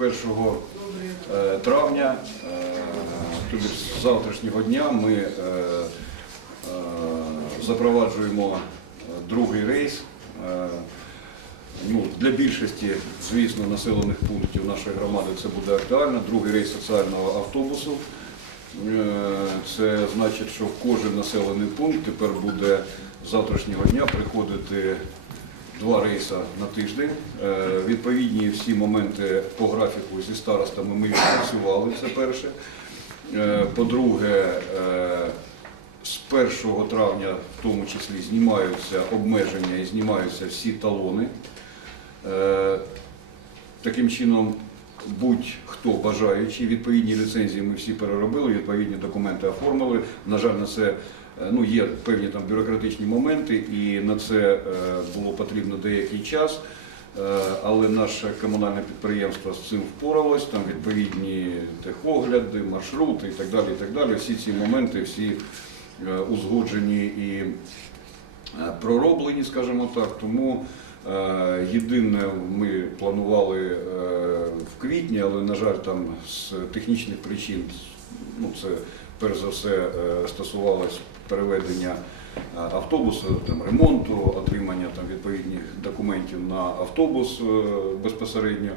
1 е, травня, е, тобто з завтрашнього дня, ми е, запроваджуємо другий рейс. Ну, для більшості, звісно, населених пунктів нашої громади це буде актуально. Другий рейс соціального автобусу. Це значить, що в кожен населений пункт тепер буде з завтрашнього дня приходити два рейси на тиждень. Е, Відповідні всі моменти по графіку зі старостами ми відпрацювали, це перше. Е, По-друге, е, з 1 травня в тому числі знімаються обмеження і знімаються всі талони. Таким чином, будь-хто бажаючий, відповідні ліцензії ми всі переробили, відповідні документи оформили. На жаль, на це е, ну, є певні там бюрократичні моменти, і на це е, було потрібно деякий час. Е, Але наше комунальне підприємство з цим впоралось, там відповідні техогляди, маршрути і так далі. І так далі. Всі ці моменти, всі узгоджені і пророблені, скажімо так. Тому єдине, ми планували е, в квітні, але, на жаль, там з технічних причин, ну це перш за все е, стосувалось переведення е, автобусу, там, ремонту, отримання там, відповідних документів на автобус е, безпосередньо.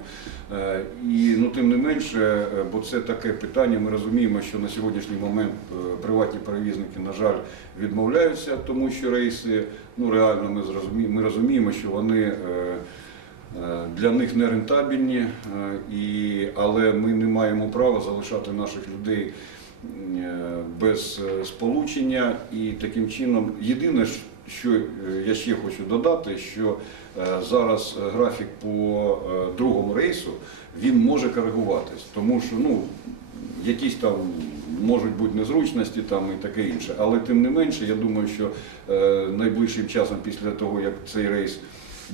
І ну, тим не менше, бо це таке питання, ми розуміємо, що на сьогоднішній момент приватні перевізники, на жаль, відмовляються, тому що рейси, ну реально ми зрозуміємо, ми розуміємо, що вони. Для них не рентабельні, але ми не маємо права залишати наших людей без е, сполучення. І таким чином, єдине, що е, я ще хочу додати, що е, зараз е, графік по е, другому рейсу він може коригуватись, тому що ну, якісь там можуть бути незручності там і таке інше. Але тим не менше, я думаю, що е, найближчим часом після того, як цей рейс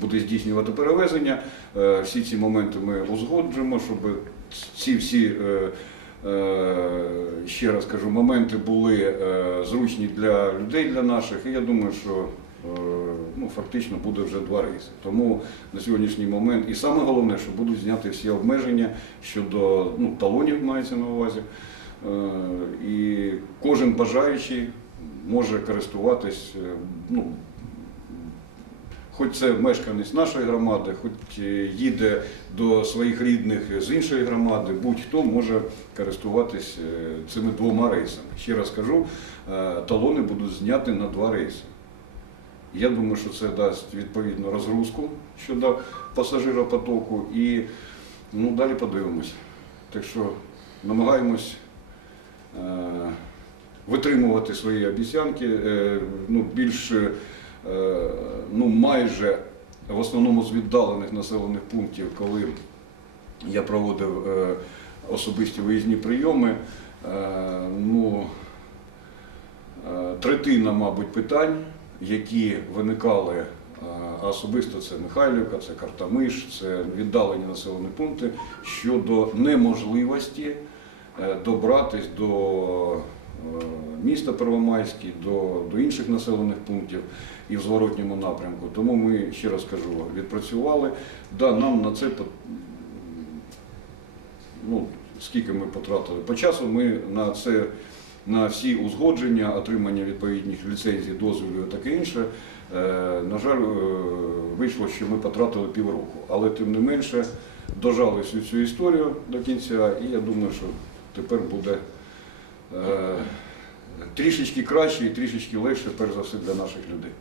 буде здійснювати перевезення, е, всі ці моменти ми узгоджуємо, щоб ці всі. Е, Ще раз кажу, моменти були е, зручні для людей, для наших, і я думаю, що е, ну, фактично буде вже два рейси. Тому на сьогоднішній момент, і саме головне, що будуть зняти всі обмеження щодо ну, талонів, мається на увазі. І кожен бажаючий може користуватись, ну, хоч це мешканець нашої громади, хоч е, їде до своїх рідних з іншої громади, будь-хто може користуватись е, цими двома рейсами. Ще раз кажу, е, талони будуть зняті на два рейси. Я думаю, що це дасть відповідну розгрузку щодо пасажиропотоку і ну, далі подивимось. Так що намагаємось е, витримувати свої обіцянки, е, ну, більш ну, майже в основному з віддалених населених пунктів, коли я проводив е, особисті виїзні прийоми, е, ну, е, третина, мабуть, питань, які виникали, е, особисто це Михайлівка, це Картамиш, це віддалені населені пункти щодо неможливості е, добратись до е, міста Первомайський, до, до інших населених пунктів і в зворотньому напрямку. Тому ми, ще раз кажу, відпрацювали. Да, нам на це ну, скільки ми потратили по часу, ми на це. На всі узгодження, отримання відповідних ліцензій, дозволів і таке інше, е, на жаль, е, вийшло, що ми потратили півроку. Але тим не менше дожали всю цю історію до кінця, і я думаю, що тепер буде е, трішечки краще і трішечки легше, перш за все, для наших людей.